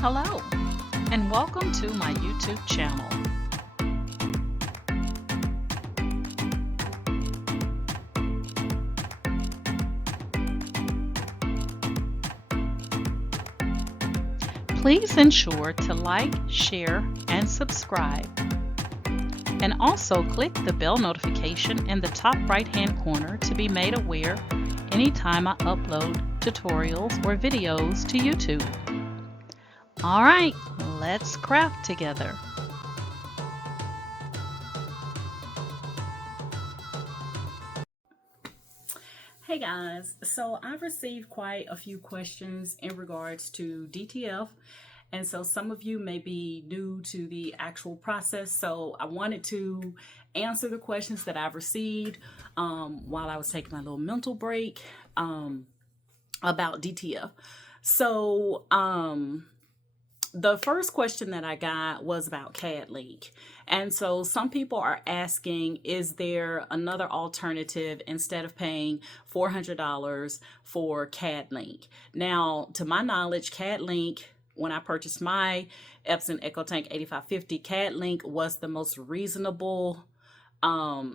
Hello, and welcome to my YouTube channel. Please ensure to like, share, and subscribe. And also click the bell notification in the top right-hand corner to be made aware anytime I upload tutorials or videos to YouTube. All right, let's craft together. Hey guys, so I've received quite a few questions in regards to DTF, and so some of you may be new to the actual process, so I wanted to answer the questions that I've received while I was taking my little mental break about DTF. So the first question that I got was about CAD link. And so some people are asking, is there another alternative instead of paying $400 for CAD link? Now, to my knowledge, CAD link, when I purchased my Epson EcoTank 8550, CAD link was the most reasonable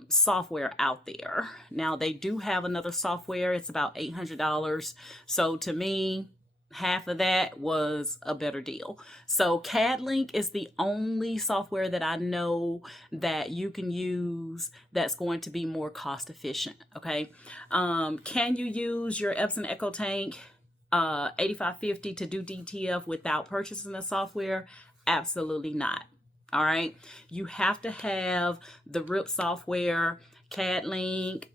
software out there. Now, they do have another software. It's about $800. So to me, half of that was a better deal. So CAD link is the only software that I know that you can use that's going to be more cost efficient. Okay. Can you use your Epson EcoTank 8550 to do DTF without purchasing the software? Absolutely not. All right. You have to have the RIP software, CAD link,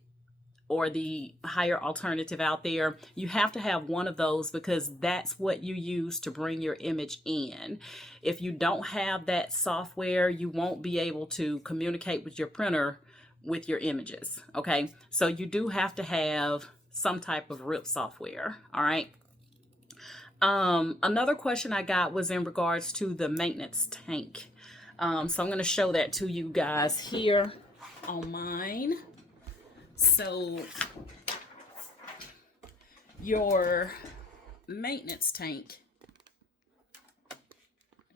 or the higher alternative out there. You have to have one of those because that's what you use to bring your image in. If you don't have that software, you won't be able to communicate with your printer with your images. Okay, so you do have to have some type of RIP software. All right. Another question I got was in regards to the maintenance tank. So I'm going to show that to you guys here on mine. So your maintenance tank,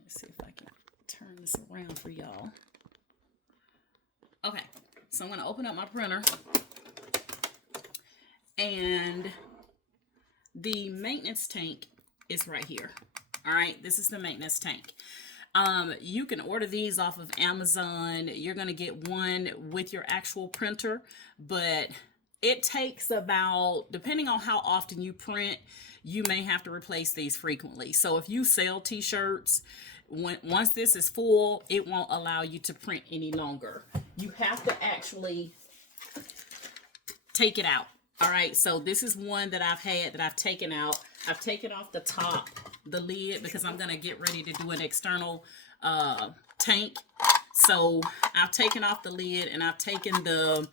let's see if I can turn this around for y'all. Okay, so I'm going to open up my printer, and the maintenance tank is right here. All right, this is the maintenance tank. You can order these off of Amazon. You're going to get one with your actual printer, but it takes about, depending on how often you print, you may have to replace these frequently. So if you sell t-shirts, once this is full, it won't allow you to print any longer. You have to actually take it out. All right, so this is one that I've had that I've taken out. I've taken off the top, the lid, because I'm going to get ready to do an external tank. So I've taken off the lid, and I've taken the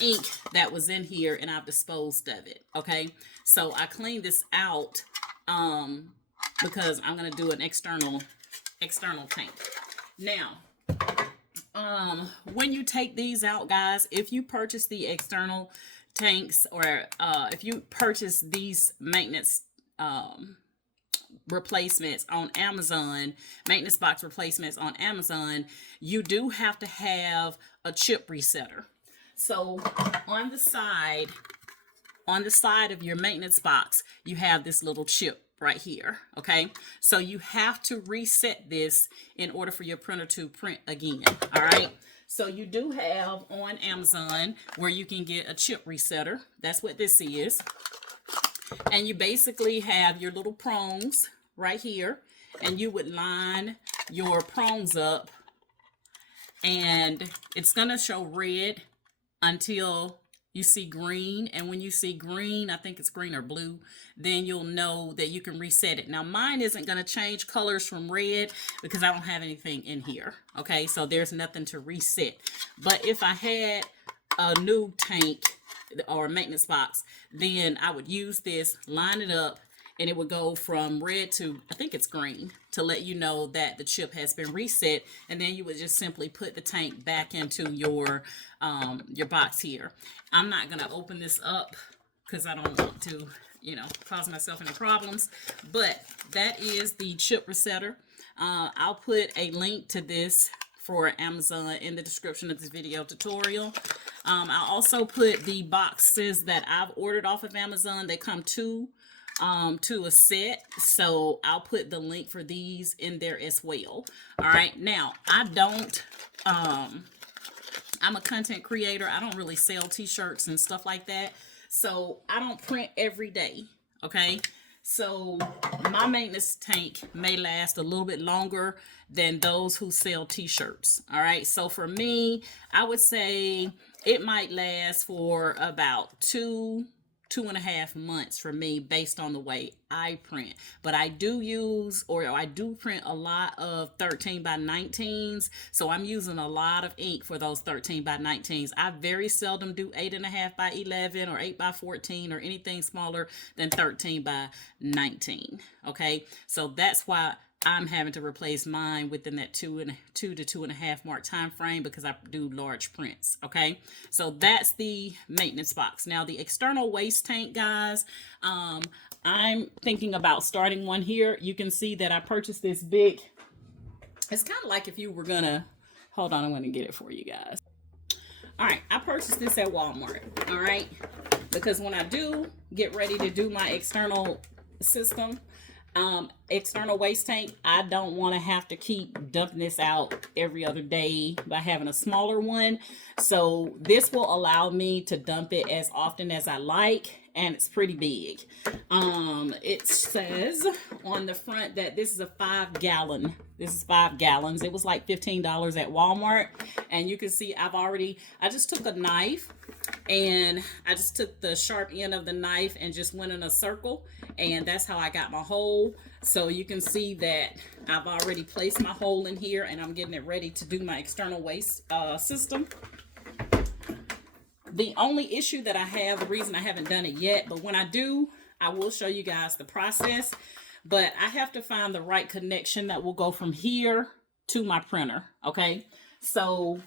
ink that was in here, and I've disposed of it. Okay, so I cleaned this out because I'm going to do an external tank. Now, when you take these out, guys, if you purchase the external tanks, or if you purchase these maintenance replacements on Amazon, maintenance box replacements on Amazon, you do have to have a chip resetter. So on the side of your maintenance box, you have this little chip right here. Okay, so you have to reset this in order for your printer to print again. All right, so you do have on Amazon where you can get a chip resetter. That's what this is. And you basically have your little prongs right here, and you would line your prongs up, and it's gonna show red until you see green. And when you see green, I think it's green or blue, then you'll know that you can reset it. Now mine isn't going to change colors from red because I don't have anything in here. Okay, so there's nothing to reset. But if I had a new tank or a maintenance box, then I would use this, line it up, and it would go from red to, I think it's green, to let you know that the chip has been reset. And then you would just simply put the tank back into your box here. I'm not going to open this up because I don't want to you know, cause myself any problems. But that is the chip resetter. I'll put a link to this for Amazon in the description of this video tutorial. I'll also put the boxes that I've ordered off of Amazon. They come to a set, so I'll put the link for these in there as well. All right, now I don't I'm a content creator. I don't really sell t-shirts and stuff like that, so I don't print every day. Okay, so my maintenance tank may last a little bit longer than those who sell t-shirts. All right, so for me, I would say it might last for about 2.5 months for me, based on the way I print. But I do use, or I do print a lot of 13 by 19s, so I'm using a lot of ink for those 13 by 19s. I very seldom do 8.5 by 11 or 8 by 14 or anything smaller than 13 by 19. Okay, so that's why I'm having to replace mine within that 2 to 2.5 mark time frame, because I do large prints. Okay, so that's the maintenance box. Now the external waste tank, guys, I'm thinking about starting one here. You can see that I purchased this big. It's kind of like if you were gonna, hold on, I'm gonna get it for you guys. All right, I purchased this at Walmart. All right, because when I do get ready to do my external system, external waste tank, I don't want to have to keep dumping this out every other day by having a smaller one. So this will allow me to dump it as often as I like, and it's pretty big. It says on the front that this is a 5-gallon. This is 5 gallons. It was like $15 at Walmart, and you can see I just took a knife, and I just took the sharp end of the knife and just went in a circle, and that's how I got my hole. So you can see that I've already placed my hole in here, and I'm getting it ready to do my external waste system. The only issue that I have, the reason I haven't done it yet, but when I do, I will show you guys the process. But I have to find the right connection that will go from here to my printer. Okay, so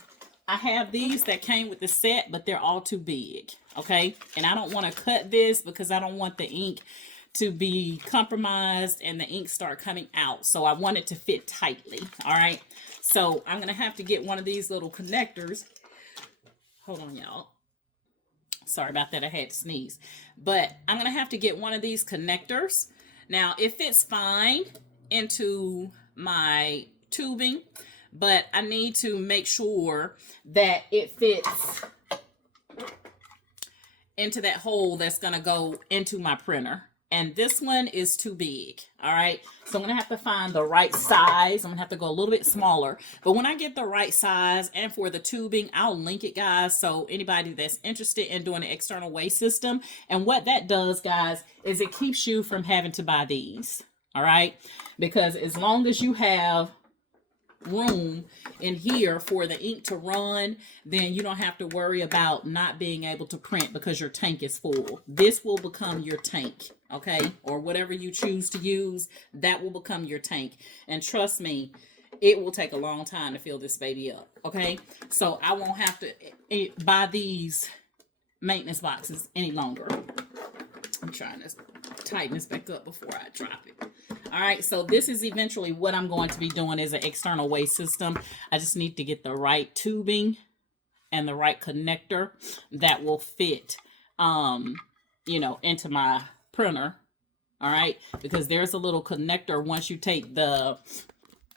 I have these that came with the set, but they're all too big. Okay, and I don't want to cut this because I don't want the ink to be compromised and the ink start coming out. So I want it to fit tightly. All right, so I'm gonna have to get one of these little connectors. Hold on, y'all. Sorry about that, I had to sneeze. But I'm gonna have to get one of these connectors. Now it fits fine into my tubing, but I need to make sure that it fits into that hole that's gonna go into my printer. And this one is too big. All right, so I'm gonna have to find the right size. I'm gonna have to go a little bit smaller, but when I get the right size, and for the tubing, I'll link it, guys, so anybody that's interested in doing an external waste system. And what that does, guys, is it keeps you from having to buy these. All right, because as long as you have room in here for the ink to run, then you don't have to worry about not being able to print because your tank is full. This will become your tank, okay? Or whatever you choose to use, that will become your tank. And trust me, it will take a long time to fill this baby up, okay? So I won't have to buy these maintenance boxes any longer. I'm trying to tighten this back up before I drop it. All right, so this is eventually what I'm going to be doing as an external waste system. I just need to get the right tubing and the right connector that will fit, you know, into my printer. All right, because there's a little connector once you take the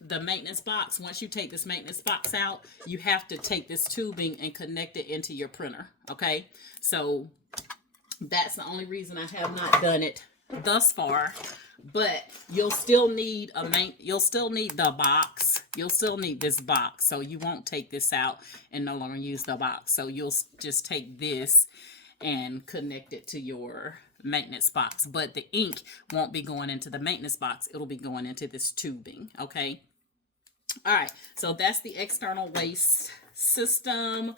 maintenance box. Once you take this maintenance box out, you have to take this tubing and connect it into your printer. Okay, so that's the only reason I have not done it thus far. But you'll still need you'll still need the box. You'll still need this box, so you won't take this out and no longer use the box. So you'll just take this and connect it to your maintenance box, but the ink won't be going into the maintenance box. It'll be going into this tubing. Okay, all right, so that's the external waste system.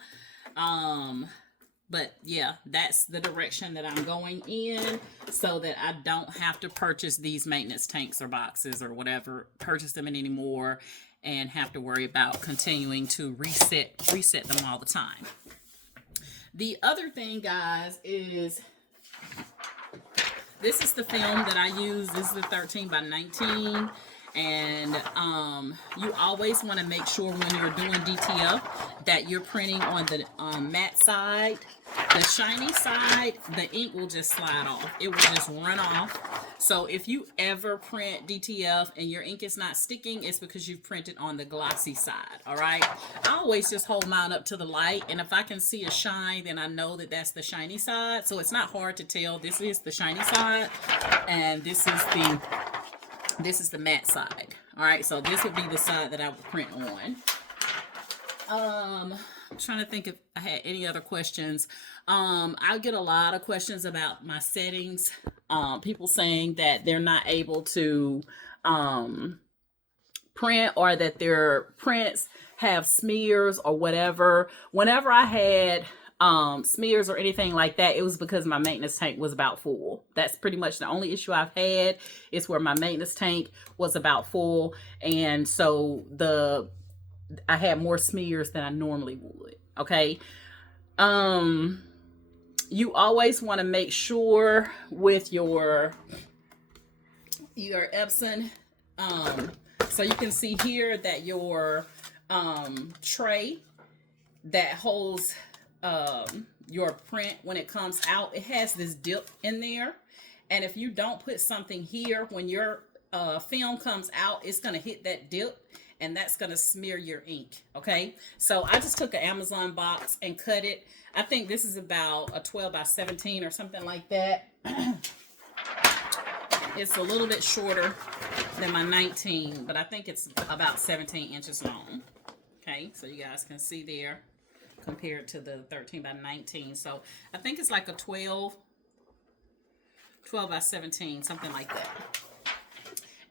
But yeah, that's the direction that I'm going in, so that I don't have to purchase these maintenance tanks or boxes or whatever, purchase them anymore, and have to worry about continuing to reset them all the time. The other thing, guys, is This is the film that I use. This is the 13 by 19. And you always want to make sure when you're doing DTF that you're printing on the matte side. The shiny side, the ink will just slide off. It will just run off. So if you ever print DTF and your ink is not sticking, it's because you've printed on the glossy side, all right? I always just hold mine up to the light, and if I can see a shine, then I know that that's the shiny side. So it's not hard to tell. This is the shiny side, and this is the matte side. All right, so this would be the side that I would print on. I'm trying to think if I had any other questions. I get a lot of questions about my settings. People saying that they're not able to print, or that their prints have smears or whatever. Whenever I had smears or anything like that, it was because my maintenance tank was about full. That's pretty much the only issue I've had, is where my maintenance tank was about full, and so I had more smears than I normally would. Okay. You always want to make sure with your Epson, so you can see here that your tray that holds your print, when it comes out, it has this dip in there, and if you don't put something here, when your film comes out, it's going to hit that dip, and that's going to smear your ink. Okay, so I just took an Amazon box and cut it. I think this is about a 12 by 17 or something like that. It's a little bit shorter than my 19, but I think it's about 17 inches long. Okay, so you guys can see there compared to the 13 by 19. So I think it's like a 12 by 17, something like that.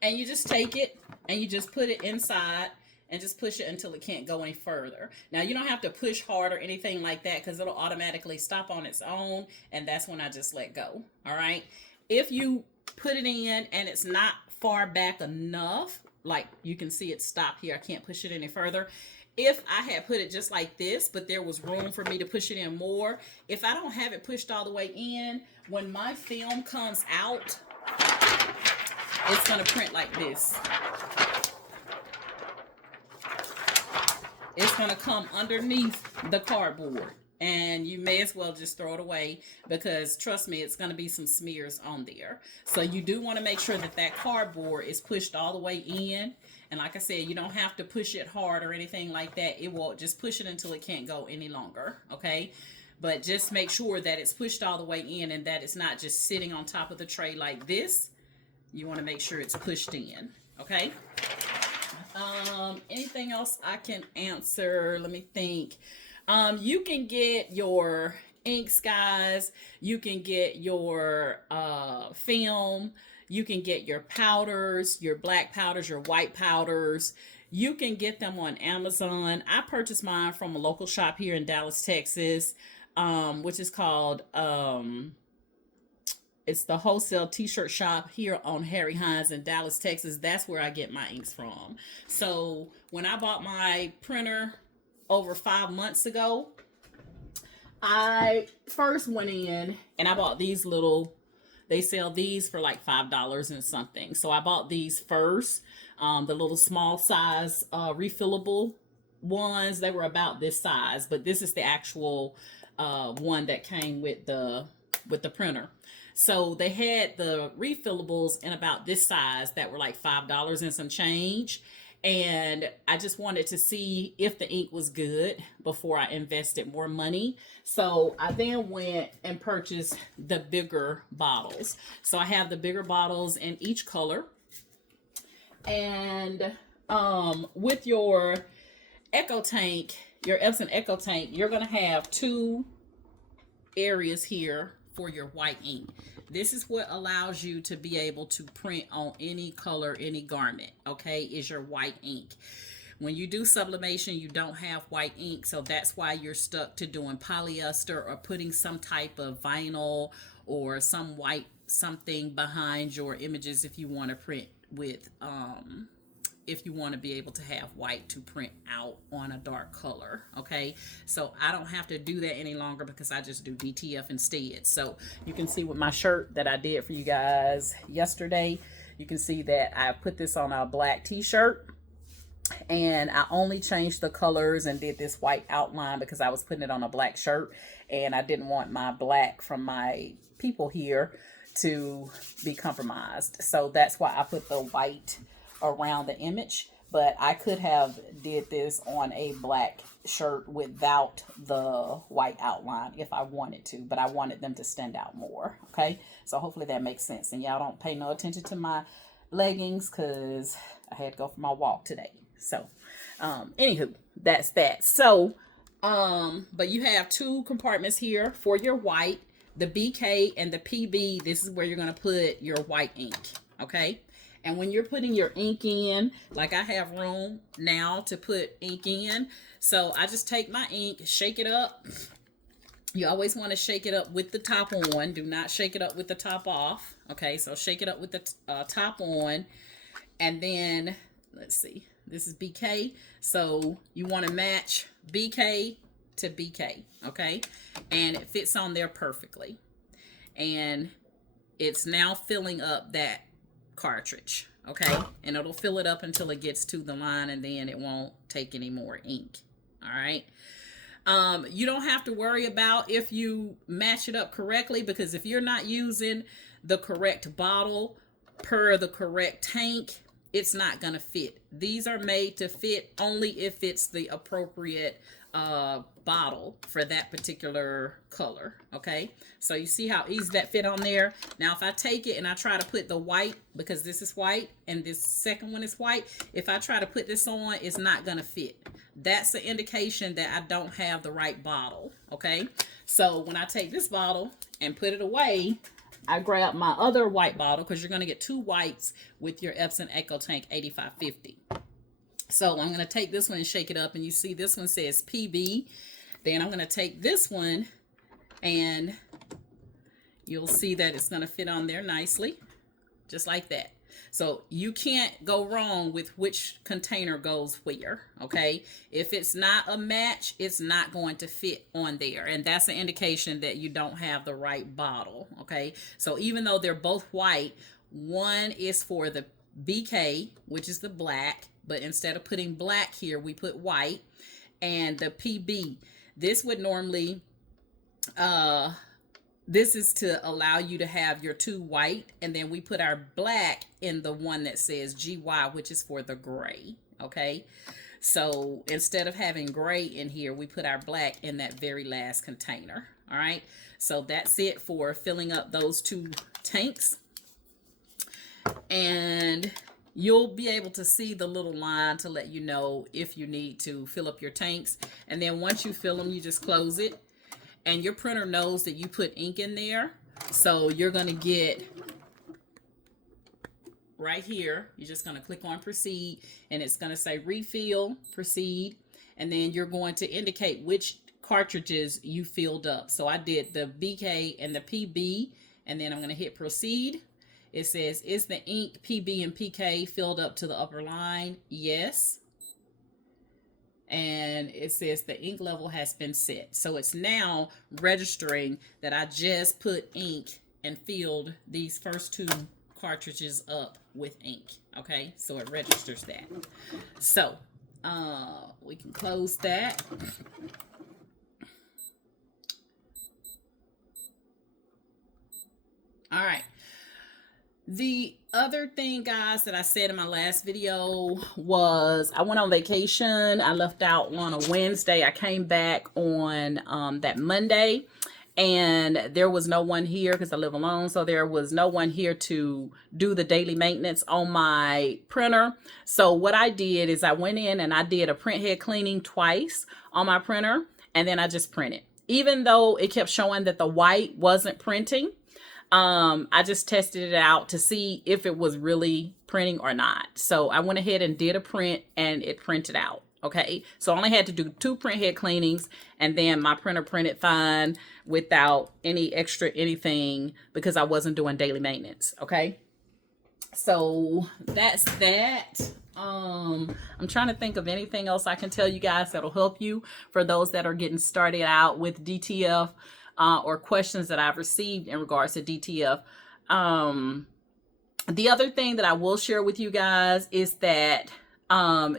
And you just take it and you just put it inside and just push it until it can't go any further. Now, you don't have to push hard or anything like that, because it'll automatically stop on its own, and that's when I just let go. All right. If you put it in and it's not far back enough, like you can see it stop here, I can't push it any further. If I had put it just like this, but there was room for me to push it in more, if I don't have it pushed all the way in, when my film comes out, it's going to print like this. It's going to come underneath the cardboard, and you may as well just throw it away, because trust me, it's going to be some smears on there. So you do want to make sure that that cardboard is pushed all the way in. And like I said, you don't have to push it hard or anything like that. It will just push it until it can't go any longer. Okay. But just make sure that it's pushed all the way in, and that it's not just sitting on top of the tray like this. You want to make sure it's pushed in. Okay. Anything else I can answer? Let me think. You can get your inks, guys. You can get your film. You can get your powders, your black powders, your white powders. You can get them on Amazon. I purchased mine from a local shop here in Dallas, Texas, which is called it's the wholesale t-shirt shop here on Harry Hines in Dallas, Texas. That's where I get my inks from. So when I bought my printer over 5 months ago, I first went in and I bought these little, they sell these for like $5 and something. So I bought these first, the little small size refillable ones. They were about this size, but this is the actual one that came with the printer. So they had the refillables in about this size that were like $5 and some change. And I just wanted to see if the ink was good before I invested more money. So I then went and purchased the bigger bottles. So I have the bigger bottles in each color. And with your Echo Tank, your Epson Echo Tank, you're going to have two areas here for your white ink. This is what allows you to be able to print on any color, any garment, okay, is your white ink. When you do sublimation, you don't have white ink, so that's why you're stuck to doing polyester or putting some type of vinyl or some white something behind your images if you want to print with if you want to be able to have white to print out on a dark color. Okay, so I don't have to do that any longer because I just do DTF instead. So you can see with my shirt that I did for you guys yesterday, you can see that I put this on a black t-shirt, and I only changed the colors and did this white outline because I was putting it on a black shirt, and I didn't want my black from my people here to be compromised. So that's why I put the white around the image, but I could have did this on a black shirt without the white outline if I wanted to, but I wanted them to stand out more. Okay, so hopefully that makes sense, and y'all don't pay no attention to my leggings because I had to go for my walk today. So anywho, that's that. So but you have two compartments here for your white, the BK and the PB. This is where you're going to put your white ink. Okay, and when you're putting your ink in, like I have room now to put ink in, so I just take my ink, shake it up. You always want to shake it up with the top on. Do not shake it up with the top off. Okay, so shake it up with the top on, and then let's see, this is BK, so you want to match BK to BK. Okay, and it fits on there perfectly, and it's now filling up that cartridge. Okay, and it'll fill it up until it gets to the line, and then it won't take any more ink. All right, you don't have to worry about if you match it up correctly, because if you're not using the correct bottle per the correct tank, it's not gonna fit. These are made to fit only if it's the appropriate bottle for that particular color. Okay, so you see how easy that fit on there. Now if I take it and I try to put the white, because this is white and this second one is white, if I try to put this on, it's not gonna fit. That's an indication that I don't have the right bottle. Okay, so when I take this bottle and put it away, I grab my other white bottle, because you're going to get two whites with your Epson Eco Tank 8550. So I'm going to take this one and shake it up, and you see this one says PB. Then I'm going to take this one, and you'll see that it's going to fit on there nicely, just like that. So you can't go wrong with which container goes where. Okay, if it's not a match, it's not going to fit on there, and that's an indication that you don't have the right bottle. Okay, so even though they're both white, one is for the BK, which is the black, but instead of putting black here, we put white. And the PB, this would normally this is to allow you to have your two white, and then we put our black in the one that says GY, which is for the gray. Okay, so instead of having gray in here, we put our black in that very last container. All right, so that's it for filling up those two tanks, and you'll be able to see the little line to let you know if you need to fill up your tanks. And then once you fill them, you just close it, and your printer knows that you put ink in there. So you're going to get right here, you're just going to click on proceed, and it's going to say refill, proceed, and then you're going to indicate which cartridges you filled up. So I did the BK and the PB, and then I'm going to hit proceed. It says, is the ink PB and PK filled up to the upper line? Yes. And it says the ink level has been set. So it's now registering that I just put ink and filled these first two cartridges up with ink. Okay, so it registers that. So we can close that. All right. The other thing, guys, that I said in my last video was I went on vacation. I left out on a Wednesday. I came back on that Monday, and there was no one here because I live alone. So there was no one here to do the daily maintenance on my printer. So what I did is I went in and I did a print head cleaning twice on my printer, and then I just printed. Even though it kept showing that the white wasn't printing, I just tested it out to see if it was really printing or not. So I went ahead and did a print, and it printed out. Okay, so I only had to do 2 print head cleanings, and then my printer printed fine without any extra anything because I wasn't doing daily maintenance. Okay, so that's that. I'm trying to think of anything else I can tell you guys that'll help you for those that are getting started out with DTF, or questions that I've received in regards to DTF. The other thing that I will share with you guys is that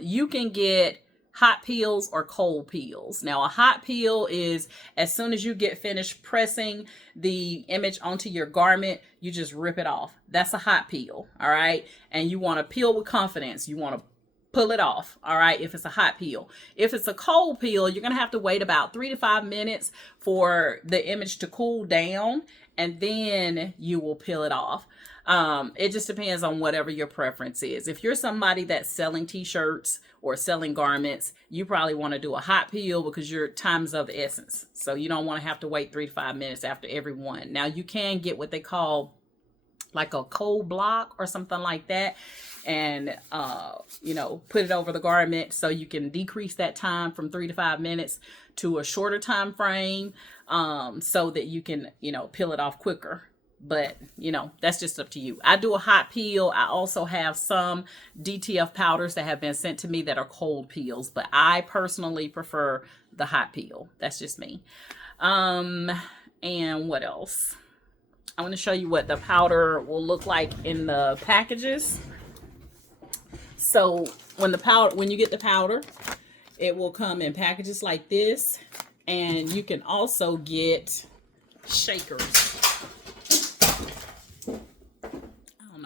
you can get hot peels or cold peels. Now, a hot peel is as soon as you get finished pressing the image onto your garment, you just rip it off. That's a hot peel, all right? And you want to peel with confidence. You want to pull it off, all right, if it's a hot peel. If it's a cold peel, you're going to have to wait about 3 to 5 minutes for the image to cool down, and then you will peel it off. It just depends on whatever your preference is. If you're somebody that's selling t-shirts or selling garments, you probably want to do a hot peel because your time's of the essence. So you don't want to have to wait 3 to 5 minutes after every one. Now you can get what they call like a cold block or something like that, and put it over the garment so you can decrease that time from 3 to 5 minutes to a shorter time frame, so that you can peel it off quicker. But that's just up to you. I do a hot peel. I also have some DTF powders that have been sent to me that are cold peels, but I personally prefer the hot peel. That's just me. And what else? I want to show you what the powder will look like in the packages. So when you get the powder, it will come in packages like this, and you can also get shakers.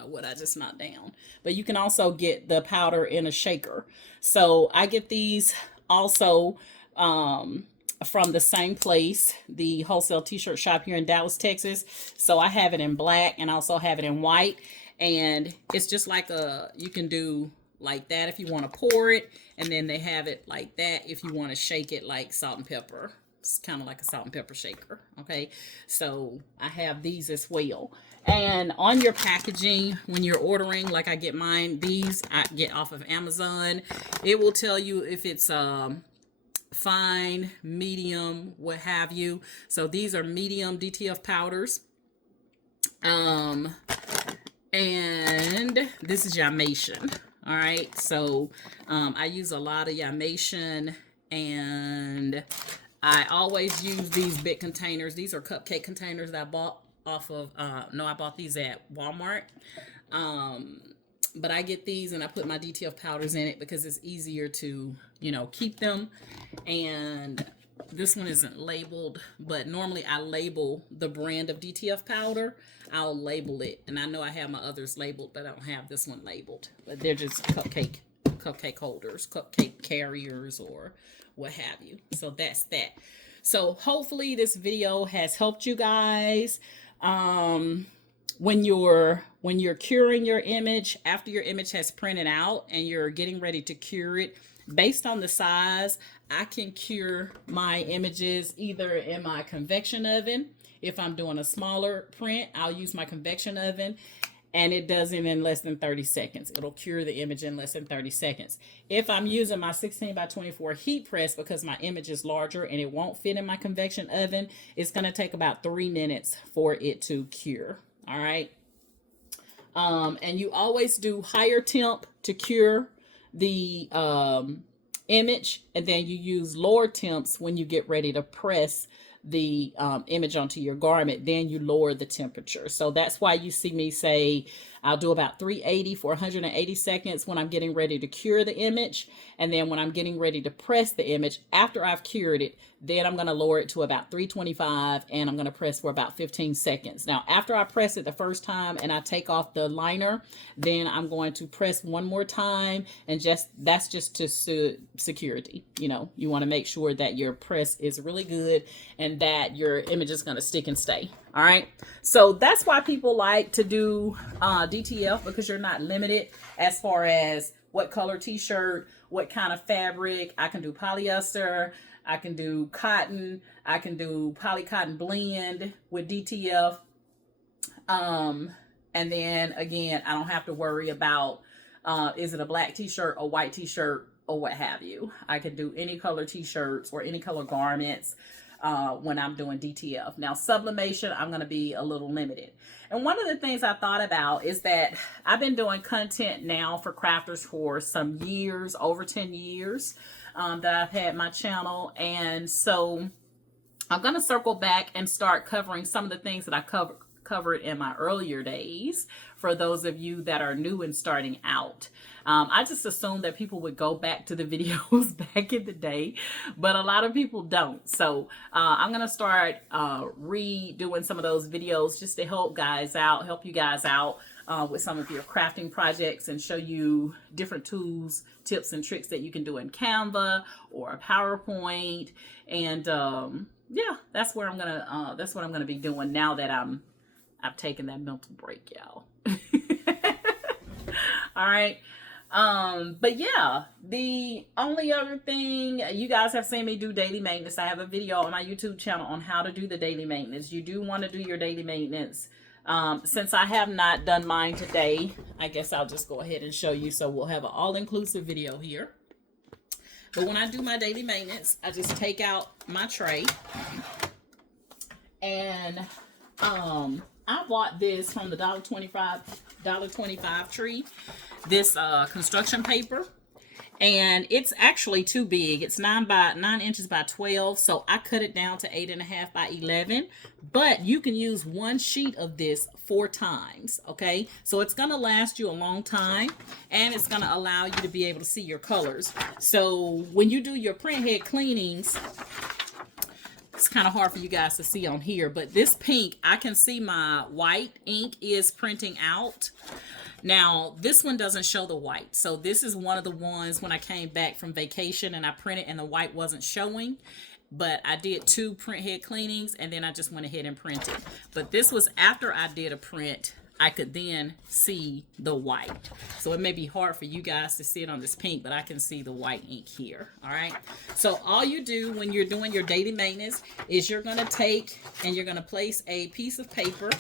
What I just knocked down, but you can also get the powder in a shaker. So I get these also from the same place, the wholesale t-shirt shop here in Dallas, Texas. So I have it in black and also have it in white, and it's just like you can do like that if you want to pour it, and then they have it like that if you want to shake it like salt and pepper. It's kind of like a salt and pepper shaker. Okay, so I have these as well. And on your packaging, when you're ordering, like I get mine, these I get off of Amazon, it will tell you if it's fine, medium, what have you. So these are medium DTF powders. And this is Yamation. All right, so I use a lot of Yamation, and I always use these big containers. These are cupcake containers that I bought off of, I bought these at Walmart. But I get these and I put my DTF powders in it because it's easier to, keep them. And this one isn't labeled, but normally I label the brand of DTF powder. I'll label it. And I know I have my others labeled, but I don't have this one labeled. But they're just cupcake holders, cupcake carriers, or what have you. So that's that. So hopefully this video has helped you guys. When you're curing your image, after your image has printed out and you're getting ready to cure it, based on the size, I can cure my images either in my convection oven. If I'm doing a smaller print, I'll use my convection oven, and it does it in less than 30 seconds. It'll cure the image in less than 30 seconds. If I'm using my 16 by 24 heat press, because my image is larger and it won't fit in my convection oven, it's going to take about 3 minutes for it to cure. All right. And you always do higher temp to cure the image, and then you use lower temps when you get ready to press the image onto your garment. Then you lower the temperature. So that's why you see me say I'll do about 380 for 180 seconds when I'm getting ready to cure the image, and then when I'm getting ready to press the image after I've cured it, then I'm going to lower it to about 325, and I'm going to press for about 15 seconds. Now after I press it the first time and I take off the liner, then I'm going to press one more time, and that's just to security. You want to make sure that your press is really good and that your image is going to stick and stay. All right, so that's why people like to do DTF, because you're not limited as far as what color t-shirt, what kind of fabric. I can do polyester, I can do cotton, I can do poly cotton blend with DTF. And then again, I don't have to worry about is it a black t-shirt, a white t-shirt, or what have you. I can do any color t-shirts or any color garments. when I'm doing DTF. Now, sublimation, I'm going to be a little limited. And one of the things I thought about is that I've been doing content now for crafters for some years, over 10 years that I've had my channel. And so I'm going to circle back and start covering some of the things that I covered in my earlier days for those of you that are new and starting out. I just assumed that people would go back to the videos back in the day, but a lot of people don't. So I'm going to start redoing some of those videos just to help you guys out with some of your crafting projects and show you different tools, tips, and tricks that you can do in Canva or PowerPoint. And yeah, that's what I'm gonna be doing now that I've taken that mental break, y'all. All right. But yeah, the only other thing, you guys have seen me do daily maintenance. I have a video on my YouTube channel on how to do the daily maintenance. You do want to do your daily maintenance. Since I have not done mine today, I guess I'll just go ahead and show you. So we'll have an all-inclusive video here. But when I do my daily maintenance, I just take out my tray. And I bought this from the $1.25 tree. This construction paper. And it's actually too big. It's 9 inches by 12. So I cut it down to 8.5 by 11. But you can use one sheet of this 4 times. Okay. So it's going to last you a long time. And it's going to allow you to be able to see your colors. So when you do your print head cleanings, it's kind of hard for you guys to see on here. But this pink, I can see my white ink is printing out. Now, this one doesn't show the white. So this is one of the ones when I came back from vacation and I printed and the white wasn't showing. But I did 2 print head cleanings and then I just went ahead and printed. But this was after I did a print. I could then see the white. So it may be hard for you guys to see it on this pink, but I can see the white ink here. All right. So all you do when you're doing your daily maintenance is you're going to take and you're going to place a piece of paper.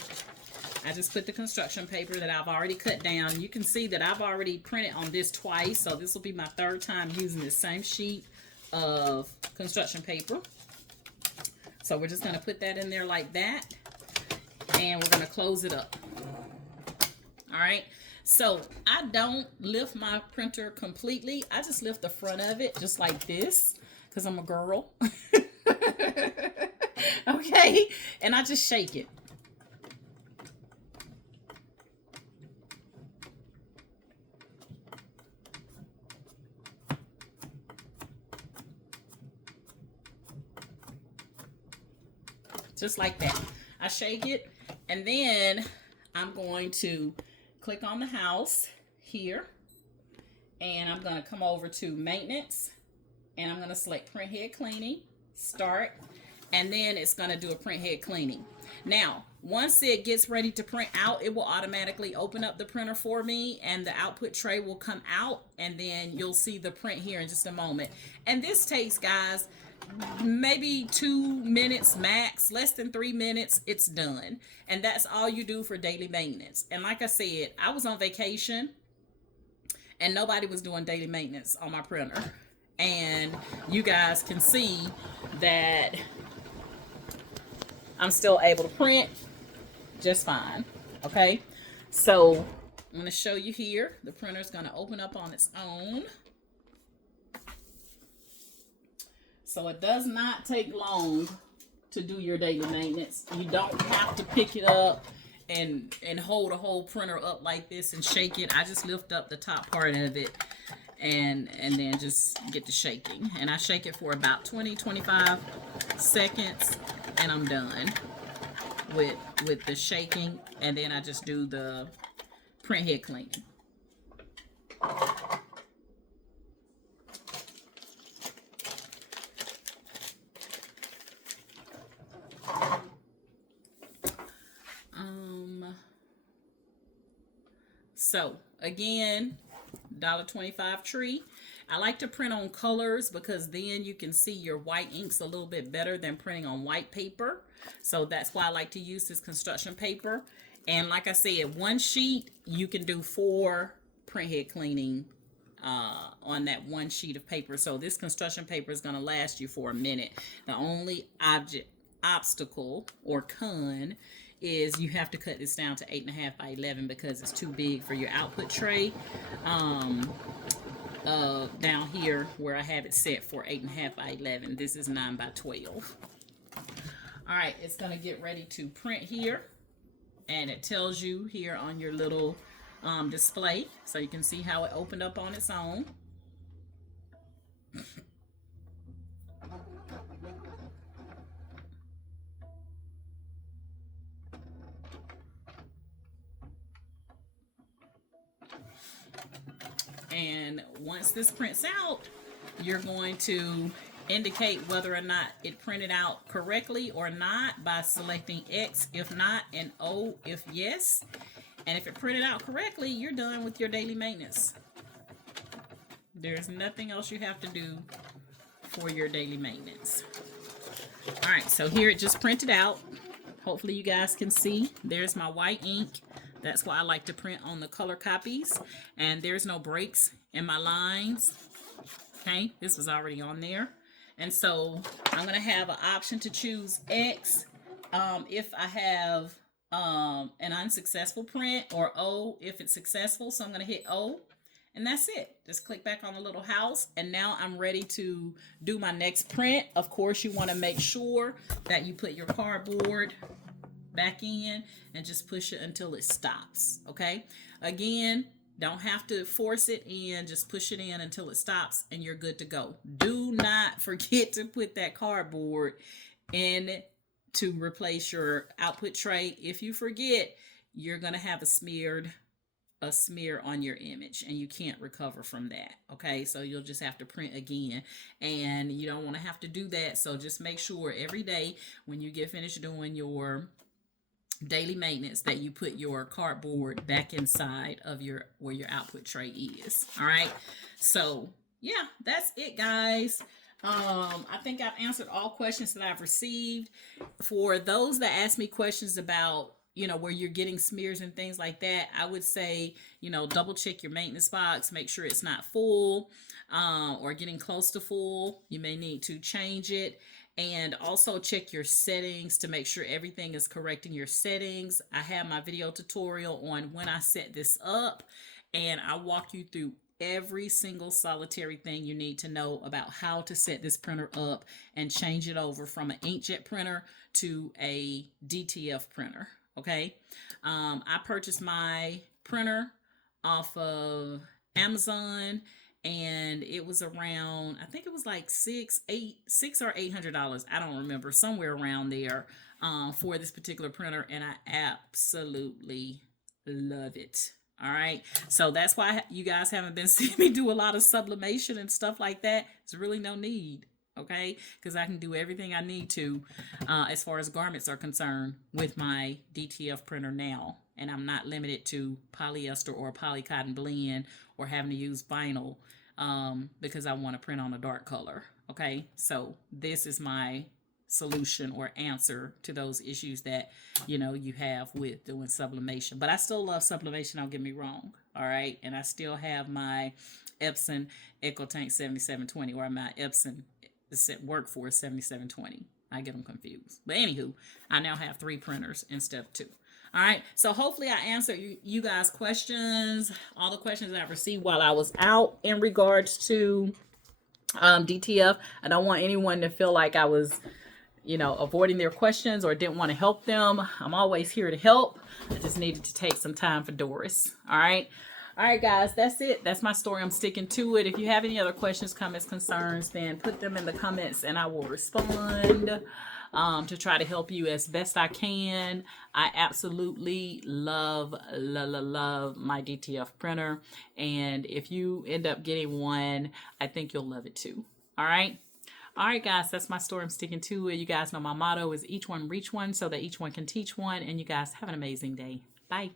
I just put the construction paper that I've already cut down. You can see that I've already printed on this twice. So this will be my 3rd time using this same sheet of construction paper. So we're just going to put that in there like that. And we're going to close it up. All right. So I don't lift my printer completely. I just lift the front of it just like this because I'm a girl. Okay. And I just shake it. Just like that. I shake it, and then I'm going to click on the house here, and I'm going to come over to maintenance, and I'm going to select print head cleaning, start, and then it's going to do a print head cleaning. Now, once it gets ready to print out, it will automatically open up the printer for me, and the output tray will come out, and then you'll see the print here in just a moment. And this takes, guys, maybe 2 minutes max, less than 3 minutes, it's done. And that's all you do for daily maintenance. And like I said, I was on vacation and nobody was doing daily maintenance on my printer. And you guys can see that I'm still able to print just fine. Okay, so I'm going to show you here. The printer is going to open up on its own. So it does not take long to do your daily maintenance. You don't have to pick it up and hold a whole printer up like this and shake it. I just lift up the top part of it and then just get to shaking. And I shake it for about 20-25 seconds and I'm done with the shaking. And then I just do the print head cleaning. So again, $1.25 tree. I like to print on colors because then you can see your white inks a little bit better than printing on white paper. So that's why I like to use this construction paper. And like I said, one sheet, you can do 4 print head cleaning on that one sheet of paper. So this construction paper is going to last you for a minute. The only obstacle or con is you have to cut this down to 8.5 by 11 because it's too big for your output tray. Down here where I have it set for 8.5 by 11, this is 9 by 12. All right, it's going to get ready to print here, and it tells you here on your little display, so you can see how it opened up on its own. And once this prints out, you're going to indicate whether or not it printed out correctly or not by selecting X if not and O if yes. And if it printed out correctly, you're done with your daily maintenance. There's nothing else you have to do for your daily maintenance. All right, so here it just printed out. Hopefully you guys can see. There's my white ink. That's why I like to print on the color copies. And there's no breaks in my lines. Okay, this was already on there. And so I'm going to have an option to choose X if I have an unsuccessful print, or O if it's successful. So I'm going to hit O, and that's it. Just click back on the little house, and now I'm ready to do my next print. Of course, you want to make sure that you put your cardboard back in and just push it until it stops. Okay, again, don't have to force it in, just push it in until it stops and you're good to go. Do not forget to put that cardboard in to replace your output tray. If you forget, you're going to have a smear on your image, and you can't recover from that. Okay, so you'll just have to print again, and you don't want to have to do that. So just make sure every day when you get finished doing your daily maintenance that you put your cardboard back inside of your where your output tray is. All right, so yeah, that's it, guys. I think I've answered all questions that I've received. For those that ask me questions about, you know, where you're getting smears and things like that, I would say, you know, double check your maintenance box, make sure it's not full or getting close to full. You may need to change it. And also check your settings to make sure everything is correct in your settings. I have my video tutorial on when I set this up, and I walk you through every single solitary thing you need to know about how to set this printer up and change it over from an inkjet printer to a DTF printer. Okay, I purchased my printer off of Amazon, and it was around, I think it was like $600 or $800. I don't remember, somewhere around there for this particular printer, and I absolutely love it. All right, so that's why you guys haven't been seeing me do a lot of sublimation and stuff like that. There's really no need, okay, because I can do everything I need to as far as garments are concerned with my DTF printer now, and I'm not limited to polyester or polycotton blend or having to use vinyl because I want to print on a dark color. Okay, so this is my solution or answer to those issues that, you know, you have with doing sublimation. But I still love sublimation, don't get me wrong. All right, and I still have my Epson EcoTank 7720 or my Epson Workforce 7720. I get them confused. But anywho, I now have 3 printers in step 2. All right, so hopefully I answered you guys' questions, all the questions that I've received while I was out in regards to DTF. I don't want anyone to feel like I was, you know, avoiding their questions or didn't want to help them. I'm always here to help. I just needed to take some time for Doris. All right, guys, that's it. That's my story. I'm sticking to it. If you have any other questions, comments, concerns, then put them in the comments and I will respond to try to help you as best I can. I absolutely love my DTF printer, and if you end up getting one, I think you'll love it too. All right, guys, that's my story. I'm sticking to it. You guys know my motto is each one reach one so that each one can teach one, and you guys have an amazing day. Bye.